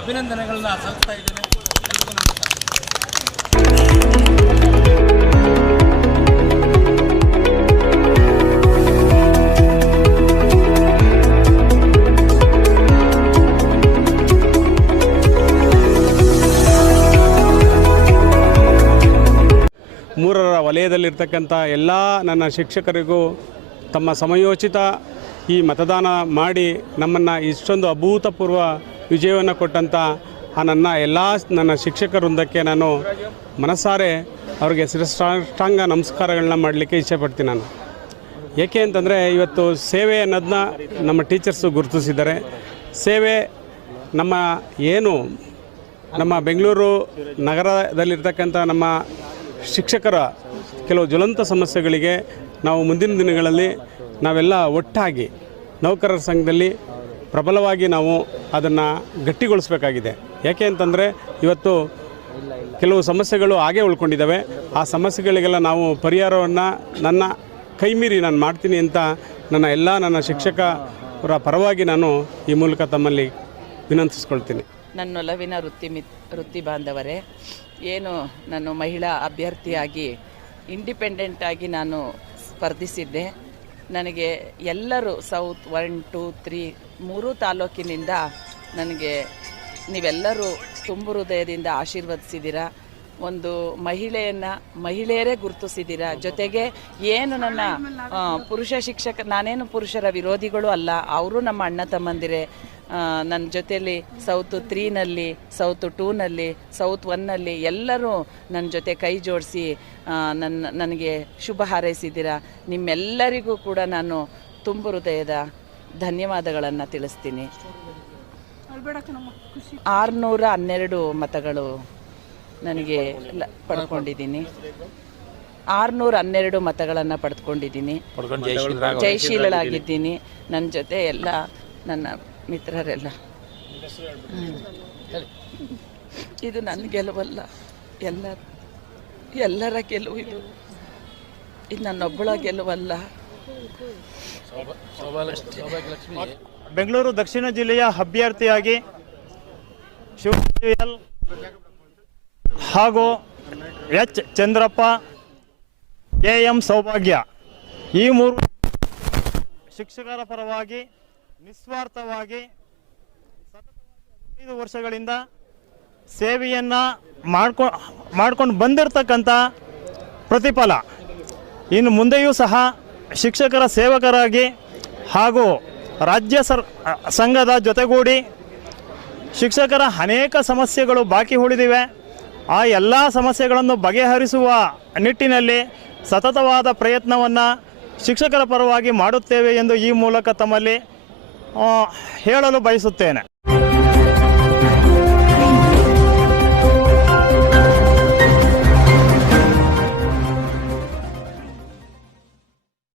ಅಭಿನಂದನೆಗಳನ್ನ ಸಲ್ಲಿಸ್ತಾ ಇದ್ದೇನೆ. ಎಲ್ರಿಗೂ ನಮಸ್ಕಾರ. ಮೂರರ ವಲಯದಲ್ಲಿರ್ತಕ್ಕಂಥ ಎಲ್ಲ ನನ್ನ ಶಿಕ್ಷಕರಿಗೂ ತಮ್ಮ ಸಮಯೋಚಿತ ಈ ಮತದಾನ ಮಾಡಿ ನಮ್ಮನ್ನು ಇಷ್ಟೊಂದು ಅಭೂತಪೂರ್ವ ವಿಜಯವನ್ನು ಕೊಟ್ಟಂಥ ಆ ನನ್ನ ಶಿಕ್ಷಕ ವೃಂದಕ್ಕೆ ನಾನು ಮನಸಾರೆ ಅವರಿಗೆ ಶಿರಸಾಷ್ಟಾಂಗ ನಮಸ್ಕಾರಗಳನ್ನ ಮಾಡಲಿಕ್ಕೆ ಇಚ್ಛೆಪಡ್ತೀನಿ. ನಾನು ಏಕೆ ಅಂತಂದರೆ ಇವತ್ತು ಸೇವೆ ಅನ್ನೋದನ್ನ ನಮ್ಮ ಟೀಚರ್ಸು ಗುರುತಿಸಿದ್ದಾರೆ. ಸೇವೆ ನಮ್ಮ ಬೆಂಗಳೂರು ನಗರದಲ್ಲಿರ್ತಕ್ಕಂಥ ನಮ್ಮ ಶಿಕ್ಷಕರ ಕೆಲವು ಜ್ವಲಂತ ಸಮಸ್ಯೆಗಳಿಗೆ ನಾವು ಮುಂದಿನ ದಿನಗಳಲ್ಲಿ ನಾವೆಲ್ಲ ಒಟ್ಟಾಗಿ ನೌಕರರ ಸಂಘದಲ್ಲಿ ಪ್ರಬಲವಾಗಿ ನಾವು ಅದನ್ನು ಗಟ್ಟಿಗೊಳಿಸಬೇಕಾಗಿದೆ. ಯಾಕೆ ಅಂತಂದರೆ ಇವತ್ತು ಕೆಲವು ಸಮಸ್ಯೆಗಳು ಹಾಗೇ ಉಳ್ಕೊಂಡಿದ್ದಾವೆ. ಆ ಸಮಸ್ಯೆಗಳಿಗೆಲ್ಲ ನಾವು ಪರಿಹಾರವನ್ನು ನನ್ನ ಕೈಮೀರಿ ನಾನು ಮಾಡ್ತೀನಿ ಅಂತ ನನ್ನ ಶಿಕ್ಷಕರ ಪರವಾಗಿ ನಾನು ಈ ಮೂಲಕ ತಮ್ಮಲ್ಲಿ ವಿನಂತಿಸ್ಕೊಳ್ತೀನಿ. ನನ್ನೊಲವಿನ ವೃತ್ತಿ ಬಾಂಧವರೇ, ಏನು ನಾನು ಮಹಿಳಾ ಅಭ್ಯರ್ಥಿಯಾಗಿ ಇಂಡಿಪೆಂಡೆಂಟಾಗಿ ನಾನು ಸ್ಪರ್ಧಿಸಿದ್ದೆ. ನನಗೆ ಎಲ್ಲರೂ ಸೌತ್ 1, 2, 3 ಮೂರೂ ತಾಲೂಕಿನಿಂದ ನನಗೆ ನೀವೆಲ್ಲರೂ ತುಂಬು ಹೃದಯದಿಂದ ಆಶೀರ್ವದಿಸಿದ್ದೀರಾ. ಒಂದು ಮಹಿಳೆಯರೇ ಗುರುತಿಸಿದ್ದೀರಾ. ಜೊತೆಗೆ ಏನು ನನ್ನ ಪುರುಷ ಶಿಕ್ಷಕ, ನಾನೇನು ಪುರುಷರ ವಿರೋಧಿಗಳು ಅಲ್ಲ, ಅವರು ನಮ್ಮ ಅಣ್ಣ ತಮ್ಮಂದಿರೇ. ನನ್ನ ಜೊತೆಯಲ್ಲಿ ಸೌತ್ 3ನಲ್ಲಿ, ಸೌತ್ 2ನಲ್ಲಿ, ಸೌತ್ 1ನಲ್ಲಿ ಎಲ್ಲರೂ ನನ್ನ ಜೊತೆ ಕೈ ಜೋಡಿಸಿ ನನಗೆ ಶುಭ ಹಾರೈಸಿದ್ದೀರಾ. ನಿಮ್ಮೆಲ್ಲರಿಗೂ ಕೂಡ ನಾನು ತುಂಬು ಹೃದಯದ ಧನ್ಯವಾದಗಳನ್ನು ತಿಳಿಸ್ತೀನಿ. 612 ಮತಗಳು ನನಗೆ ಪಡ್ಕೊಂಡಿದ್ದೀನಿ. 612 ಮತಗಳನ್ನು ಪಡೆದುಕೊಂಡಿದ್ದೀನಿ. ಜಯಶೀಲಳಾಗಿದ್ದೀನಿ. ನನ್ನ ಜೊತೆ ಎಲ್ಲ ನನ್ನ ಮಿತ್ರರೆಲ್ಲ. ಇದು ನನ್ನ ಗೆಲುವಲ್ಲ, ಎಲ್ಲರ ಗೆಲುವು. ಇದು ನನ್ನೊಬ್ಬಳ ಗೆಲುವಲ್ಲ. ಬೆಂಗಳೂರು ದಕ್ಷಿಣ ಜಿಲ್ಲೆಯ ಅಭ್ಯರ್ಥಿಯಾಗಿ ಶಿವಲ್ ಹಾಗೂ ಎಚ್ ಚಂದ್ರಪ್ಪ, ಎಂ ಸೌಭಾಗ್ಯ ಈ ಮೂರು ಶಿಕ್ಷಕರ ಪರವಾಗಿ ನಿಸ್ವಾರ್ಥವಾಗಿ 15 ವರ್ಷಗಳಿಂದ ಸೇವೆಯನ್ನು ಮಾಡ್ಕೊಂಡು ಬಂದಿರತಕ್ಕಂಥ ಪ್ರತಿಫಲ ಇನ್ನು ಮುಂದೆಯೂ ಸಹ ಶಿಕ್ಷಕರ ಸೇವಕರಾಗಿ ಹಾಗೂ ರಾಜ್ಯ ಸಂಘದ ಜೊತೆಗೂಡಿ ಶಿಕ್ಷಕರ ಅನೇಕ ಸಮಸ್ಯೆಗಳು ಬಾಕಿ ಉಳಿದಿವೆ. ಆ ಎಲ್ಲ ಸಮಸ್ಯೆಗಳನ್ನು ಬಗೆಹರಿಸುವ ನಿಟ್ಟಿನಲ್ಲಿ ಸತತವಾದ ಪ್ರಯತ್ನವನ್ನು ಶಿಕ್ಷಕರ ಪರವಾಗಿ ಮಾಡುತ್ತೇವೆ ಎಂದು ಈ ಮೂಲಕ ತಮ್ಮಲ್ಲಿ ಹೇಳಲು ಬಯಸುತ್ತೇನೆ.